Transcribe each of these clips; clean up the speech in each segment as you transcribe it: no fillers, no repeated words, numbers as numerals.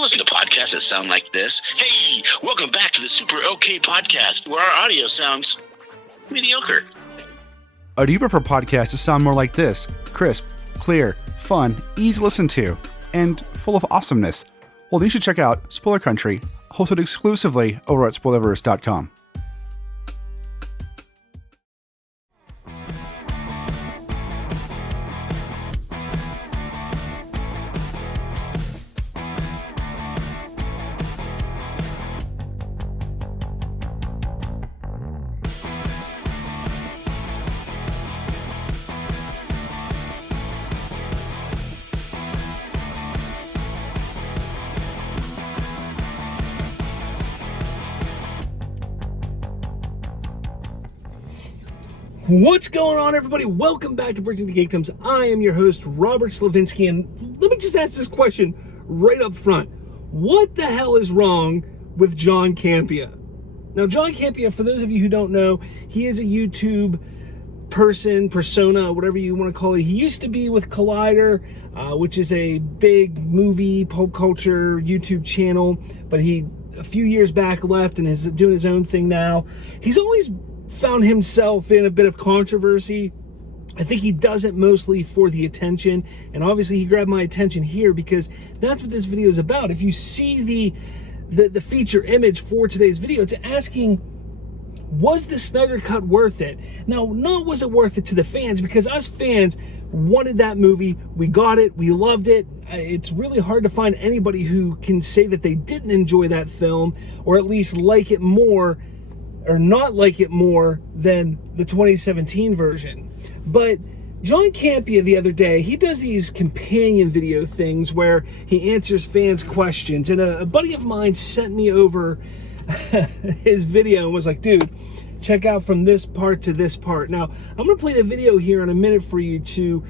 you listen to podcasts that sound like this? Hey, welcome back to the Super OK Podcast, where our audio sounds mediocre. Or do you prefer podcasts that sound more like this? Crisp, clear, fun, easy to listen to, and full of awesomeness? Well, then you should check out Spoiler Country, hosted exclusively over at Spoilerverse.com. What's going on, everybody? Welcome back to Bridging the Geekdoms. I am your host, Robert Slavinsky, and let me just ask this question right up front. What the hell is wrong with John Campea? Now, John Campea, for those of you who don't know, he is a YouTube persona, whatever you want to call it. He used to be with Collider, which is a big movie, pop culture YouTube channel, but he, a few years back, left and is doing his own thing now. He's always found himself in a bit of controversy. I think he does it mostly for the attention, and obviously he grabbed my attention here because that's what this video is about. If you see the feature image for today's video, it's asking, was the Snyder Cut worth it? Now, not was it worth it to the fans, because us fans wanted that movie, we got it, we loved it. It's really hard to find anybody who can say that they didn't enjoy that film, or at least like it more, or not like it more than the 2017 version. But John Campea, the other day, he does these companion video things where he answers fans' questions, and a buddy of mine sent me over his video and was like, dude, check out from this part to this part. Now, I'm going to play the video here in a minute for you to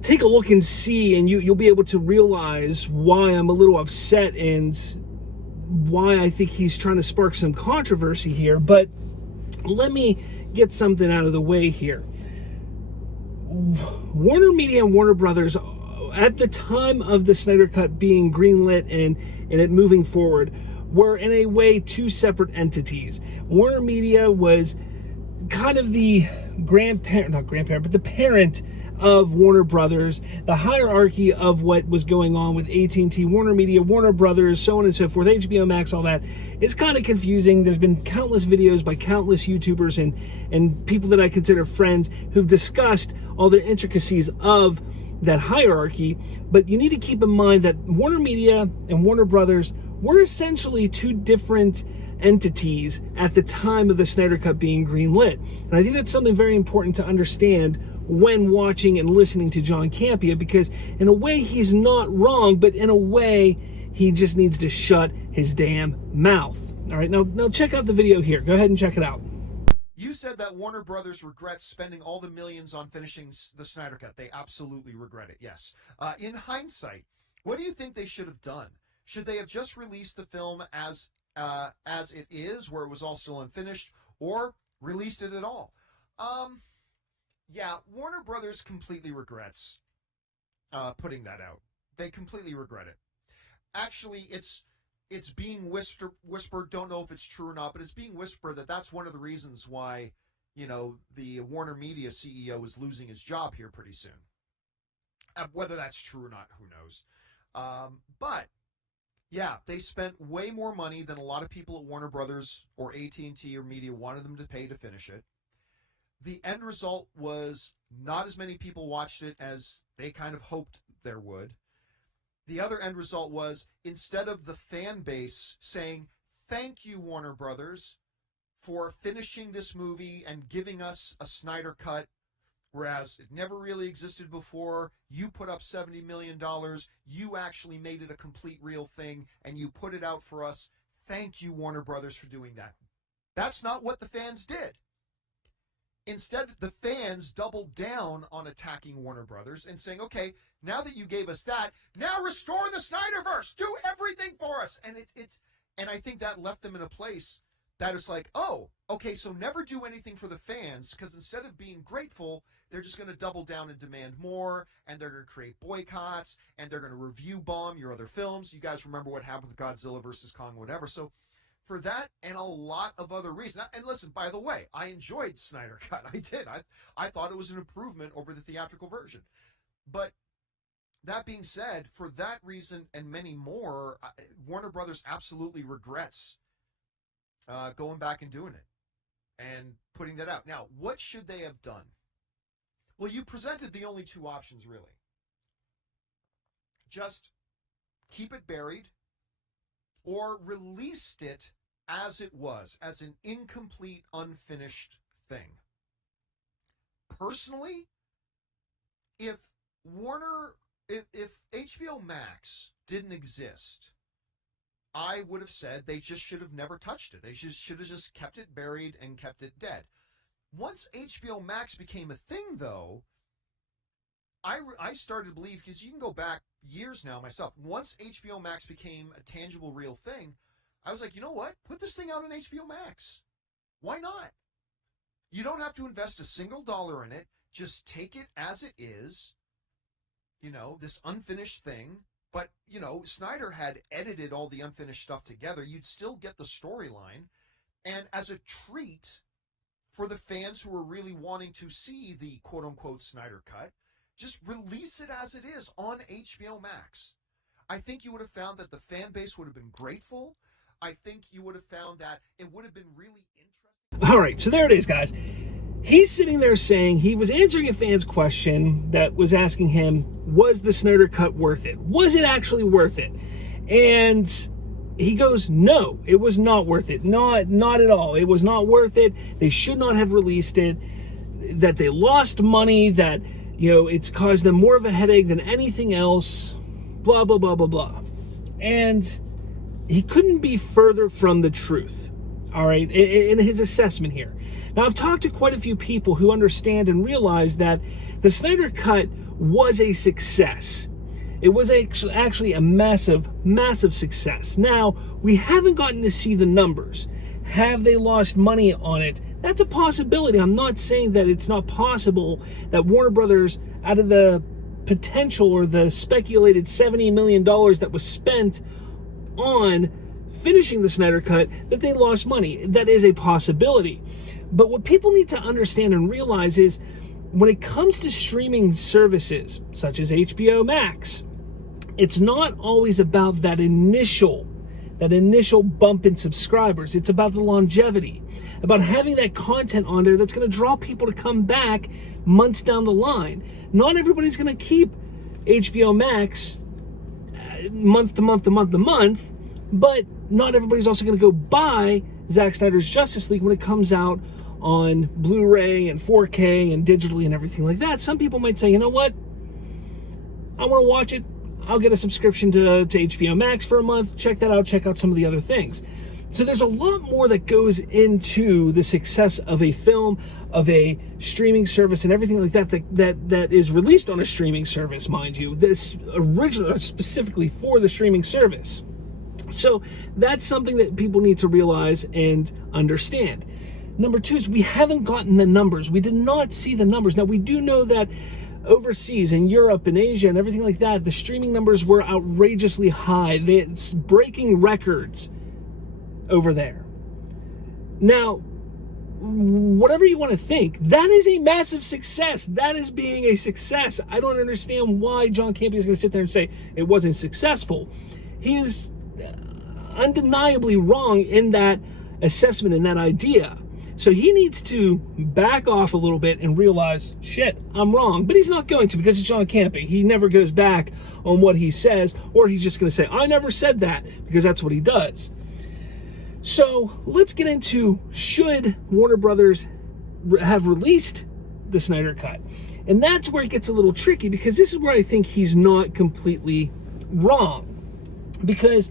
take a look and see, and you'll be able to realize why I'm a little upset and why I think he's trying to spark some controversy here. But let me get something out of the way here. Warner Media and Warner Brothers, at the time of the Snyder Cut being greenlit and it moving forward, were in a way two separate entities. Warner Media was kind of the the parent of Warner Brothers, the hierarchy of what was going on with AT&T, Warner Media, Warner Brothers, so on and so forth, HBO Max, all that. It's kind of confusing. There's been countless videos by countless YouTubers and people that I consider friends who've discussed all the intricacies of that hierarchy, but you need to keep in mind that Warner Media and Warner Brothers were essentially two different entities at the time of the Snyder Cut being greenlit. And I think that's something very important to understand when watching and listening to John Campea, because in a way he's not wrong, but in a way he just needs to shut his damn mouth. All right, now check out the video here. Go ahead and check it out. You said that Warner Brothers regrets spending all the millions on finishing the Snyder Cut. They absolutely regret it, yes. In hindsight, what do you think they should have done? Should they have just released the film as it is, where it was all still unfinished, or released it at all? Yeah, Warner Brothers completely regrets putting that out. They completely regret it. Actually, it's being whispered, don't know if it's true or not, but it's being whispered that that's one of the reasons why, you know, the Warner Media CEO is losing his job here pretty soon. Whether that's true or not, who knows? But yeah, they spent way more money than a lot of people at Warner Brothers or AT&T or Media wanted them to pay to finish it. The end result was not as many people watched it as they kind of hoped there would. The other end result was, instead of the fan base saying, thank you, Warner Brothers, for finishing this movie and giving us a Snyder Cut, whereas it never really existed before, you put up $70 million, you actually made it a complete real thing, and you put it out for us. Thank you, Warner Brothers, for doing that. That's not what the fans did. Instead, the fans doubled down on attacking Warner Brothers and saying, okay, now that you gave us that, now restore the Snyderverse, do everything for us. And and I think that left them in a place That it's like, oh, okay, so never do anything for the fans, because instead of being grateful, they're just going to double down and demand more, and they're going to create boycotts, and they're going to review bomb your other films. You guys remember what happened with Godzilla versus Kong, whatever. So for that and a lot of other reasons. And listen, by the way, I enjoyed Snyder Cut. I did. I thought it was an improvement over the theatrical version. But that being said, for that reason and many more, Warner Brothers absolutely regrets going back and doing it and putting that out. Now, what should they have done? Well, you presented the only two options, really. Just keep it buried or released it as it was, as an incomplete, unfinished thing. Personally, if HBO Max didn't exist, I would have said they just should have never touched it. They should have just kept it buried and kept it dead. Once HBO Max became a thing, though, I started to believe, because you can go back years now myself, once HBO Max became a tangible, real thing, I was like, you know what? Put this thing out on HBO Max. Why not? You don't have to invest a single dollar in it. Just take it as it is, this unfinished thing. But, Snyder had edited all the unfinished stuff together. You'd still get the storyline. And as a treat for the fans who are really wanting to see the quote-unquote Snyder Cut, just release it as it is on HBO Max. I think you would have found that the fan base would have been grateful. I think you would have found that it would have been really interesting. All right, so there it is, guys. He's sitting there saying he was answering a fan's question that was asking him, was the Snyder Cut worth it? Was it actually worth it? And he goes, no, it was not worth it. Not at all. It was not worth it. They should not have released it. That they lost money, that, it's caused them more of a headache than anything else, blah, blah, blah, blah, blah. And he couldn't be further from the truth, all right, in his assessment here. Now, I've talked to quite a few people who understand and realize that the Snyder Cut was a success. It was actually a massive, massive success. Now, we haven't gotten to see the numbers. Have they lost money on it? That's a possibility. I'm not saying that it's not possible that Warner Brothers, out of the potential or the speculated $70 million that was spent on finishing the Snyder Cut, that they lost money. That is a possibility. But what people need to understand and realize is, when it comes to streaming services such as HBO Max, it's not always about that initial bump in subscribers. It's about the longevity, about having that content on there that's going to draw people to come back months down the line. Not everybody's going to keep HBO Max month to month to month to month, but not everybody's also going to go buy Zack Snyder's Justice League when it comes out on Blu-ray and 4K and digitally and everything like that. Some people might say, you know what? I want to watch it. I'll get a subscription to HBO Max for a month. Check that out. Check out some of the other things. So there's a lot more that goes into the success of a film, of a streaming service, and everything like that is released on a streaming service, mind you. This original, specifically for the streaming service. So that's something that people need to realize and understand. Number two is we haven't gotten the numbers. We did not see the numbers. Now, we do know that overseas in Europe and Asia and everything like that, the streaming numbers were outrageously high. It's breaking records over there. Now, whatever you want to think, that is a massive success. That is being a success. I don't understand why John Campea is going to sit there and say it wasn't successful. He is undeniably wrong in that assessment and that idea. So he needs to back off a little bit and realize, shit, I'm wrong. But he's not going to, because it's John Campea. He never goes back on what he says, or he's just going to say, I never said that, because that's what he does. So let's get into, should Warner Brothers have released the Snyder Cut? And that's where it gets a little tricky, because this is where I think he's not completely wrong. Because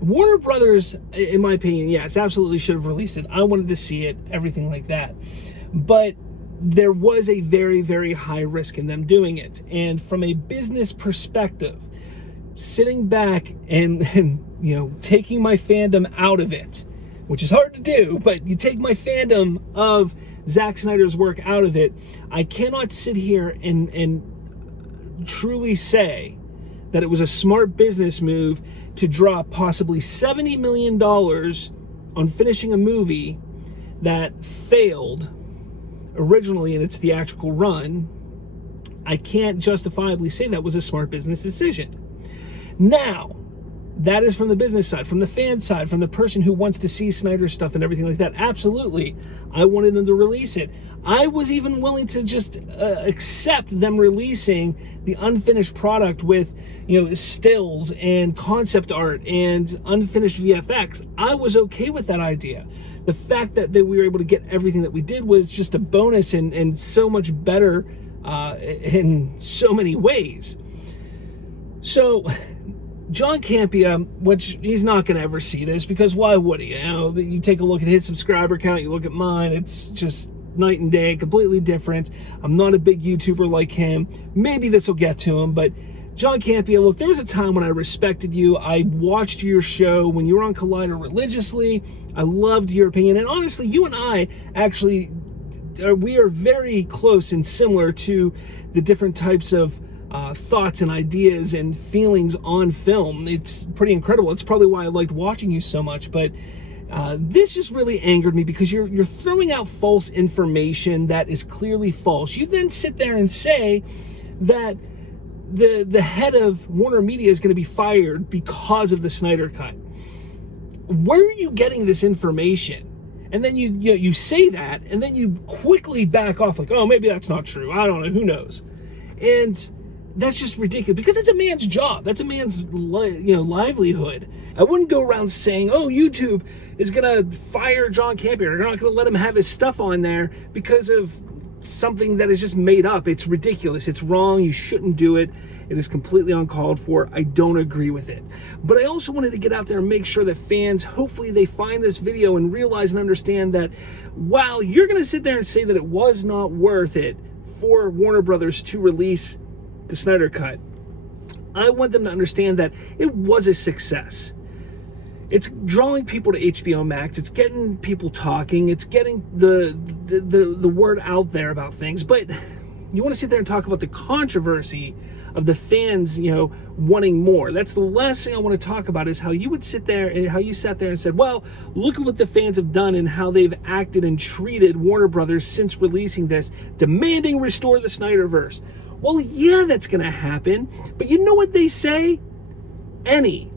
Warner Brothers, in my opinion, yes, absolutely should have released it. I wanted to see it, everything like that. But there was a very, very high risk in them doing it. And from a business perspective, sitting back and taking my fandom out of it, which is hard to do, but you take my fandom of Zack Snyder's work out of it, I cannot sit here and truly say that it was a smart business move to drop possibly $70 million on finishing a movie that failed originally in its theatrical run. I can't justifiably say that was a smart business decision. Now, that is from the business side, from the fan side, from the person who wants to see Snyder's stuff and everything like that. Absolutely, I wanted them to release it. I was even willing to just accept them releasing the unfinished product with, stills and concept art and unfinished VFX. I was okay with that idea. The fact that we were able to get everything that we did was just a bonus and so much better in so many ways. So John Campea, which he's not going to ever see this, because why would he? You take a look at his subscriber count, you look at mine, it's just night and day, completely different. I'm not a big YouTuber like him. Maybe this will get to him, but John Campea, look, there was a time when I respected you. I watched your show when you were on Collider religiously. I loved your opinion, and honestly, you and I actually, we are very close and similar to the different types of thoughts and ideas and feelings on film. It's pretty incredible. It's probably why I liked watching you so much, but this just really angered me because you're throwing out false information that is clearly false. You then sit there and say that the head of Warner Media is going to be fired because of the Snyder Cut. Where are you getting this information? And then you say that, and then you quickly back off like, oh, maybe that's not true. I don't know. Who knows? And that's just ridiculous because it's a man's job. That's a man's livelihood. I wouldn't go around saying, oh, YouTube is going to fire John Campea. They're not going to let him have his stuff on there because of something that is just made up. It's ridiculous. It's wrong. You shouldn't do it. It is completely uncalled for. I don't agree with it. But I also wanted to get out there and make sure that fans, hopefully they find this video and realize and understand that while you're going to sit there and say that it was not worth it for Warner Brothers to release the Snyder Cut, I want them to understand that it was a success. It's drawing people to HBO Max. It's getting people talking. It's getting the word out there about things. But you want to sit there and talk about the controversy of the fans, wanting more. That's the last thing I want to talk about, is how you would sit there and how you sat there and said, well, look at what the fans have done and how they've acted and treated Warner Brothers since releasing this, demanding restore the Snyderverse. Well, yeah, that's going to happen. But you know what they say? Any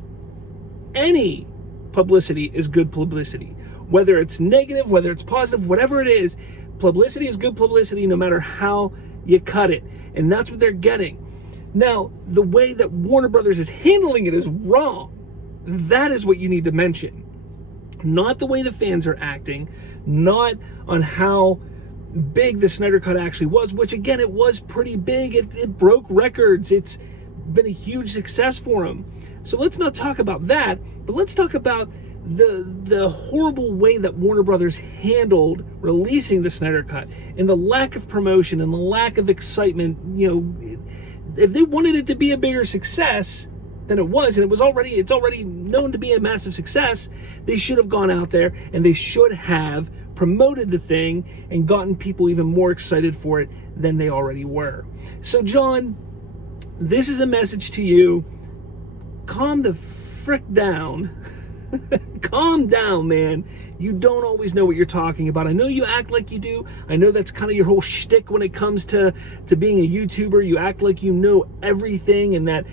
publicity is good publicity. Whether it's negative, whether it's positive, whatever it is, publicity is good publicity no matter how you cut it. And that's what they're getting. Now, the way that Warner Brothers is handling it is wrong. That is what you need to mention. Not the way the fans are acting, not on how big the Snyder Cut actually was, which again, it was pretty big. It broke records. It's been a huge success for them. So let's not talk about that, but let's talk about the horrible way that Warner Brothers handled releasing the Snyder Cut and the lack of promotion and the lack of excitement. If they wanted it to be a bigger success than it was, and it's already known to be a massive success, they should have gone out there and they should have promoted the thing and gotten people even more excited for it than they already were. So John, this is a message to you. Calm the frick down. Calm down, man. You don't always know what you're talking about. I know you act like you do. I know that's kind of your whole shtick when it comes to being a YouTuber. You act like you know everything, and that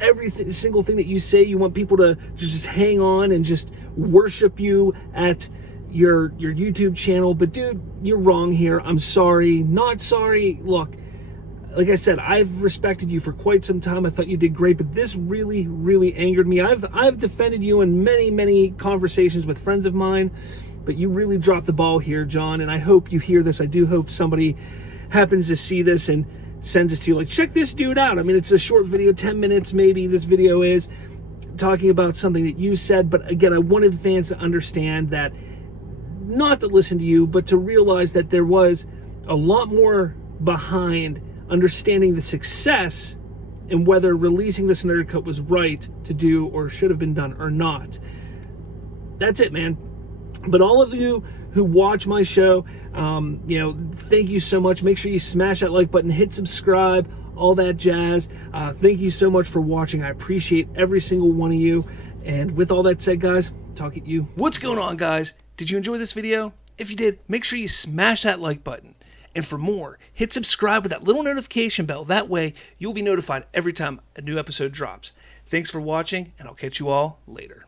every single thing that you say, you want people to just hang on and just worship you at your YouTube channel. But dude, you're wrong here. I'm sorry. Not sorry. Look, like I said, I've respected you for quite some time. I thought you did great, but this really, really angered me. I've defended you in many, many conversations with friends of mine, but you really dropped the ball here, John, and I hope you hear this. I do hope somebody happens to see this and sends this to you. Like, check this dude out. I mean, it's a short video, 10 minutes maybe this video is, talking about something that you said, but again, I wanted fans to understand that, not to listen to you, but to realize that there was a lot more behind understanding the success and whether releasing the Snyder Cut was right to do or should have been done or not. That's it, man. But all of you who watch my show, thank you so much. Make sure you smash that like button, hit subscribe, all that jazz. Thank you so much for watching. I appreciate every single one of you. And with all that said, guys, talk at you. What's going on, guys? Did you enjoy this video? If you did, make sure you smash that like button. And for more, hit subscribe with that little notification bell. That way, you'll be notified every time a new episode drops. Thanks for watching, and I'll catch you all later.